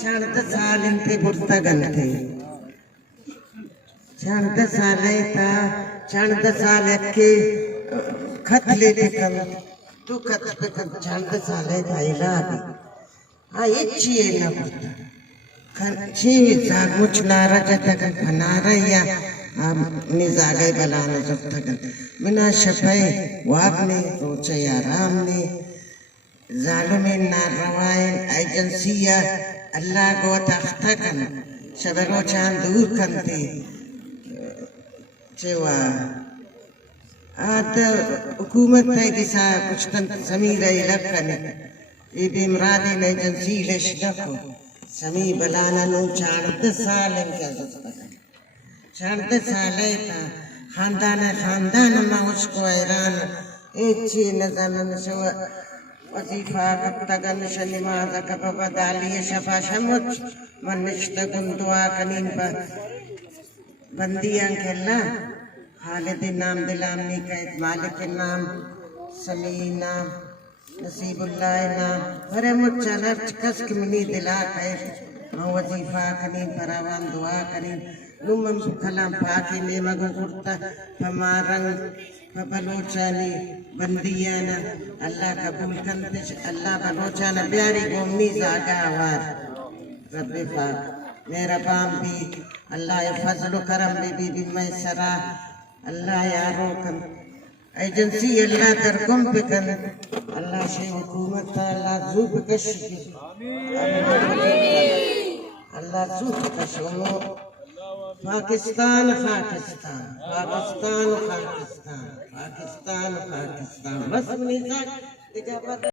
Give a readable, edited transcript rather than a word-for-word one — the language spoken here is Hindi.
छान सालिन ते गुर्तगन थे छान साले था छान साले के खतले ते कन तू खत पे कन छान साले था इलाबी हाँ इच्छी है ना पता खन चीवी साग मुझ नारा जता कन फनारा या निजागे बलाना जब तक बिना शफाई वापने रोचे आराम ने जालिमिन नारवाइन एजेंसिया अल्लाह को तख्तकन शबरो चांद दूर करते चेवा आते हुकूमत है किसा कुछ तन समीर इलाक़ने ये बिमरादी ने एजेंसी लेशनको समी बलाना नो चांद सालन क्या ज़रूरत चांद साले था खानदान में उसको ऐरान एक चीज़ नज़ान शवा वजीफा कब्तगन शनिमाज़ कबब दालिय शफा शमुच मनश्तगुन दुआ कनीन पर बंदियां केला खालिद नाम दिलामनी का मालिक नाम समी नाम नसीबुल्लाह नाम हरे मुच्चलर कस किमनी दिला के वजीफा कनीन परावान दुआ कनीन लुमम कलाम पाकी ने मगु कुर्ता पमारंग बलोचानी बंदियाना अल्लाह कबूल करते अल्लाह बलोचाना प्यारी गोमनी जागा आवाज रब्बे पाक मेरा बाम भी अल्लाह फजल करम भी मैं सरा अल्लाह यारों कन एजेंसी अल्लाह तरकुम पे कन अल्लाह से हुकूमत अल्लाह ज़ूब कश अल्लाह ज़ूब कश पाकिस्तान पाकिस्तान पाकिस्तान पाकिस्तान पाकिस्तान पाकिस्तान बस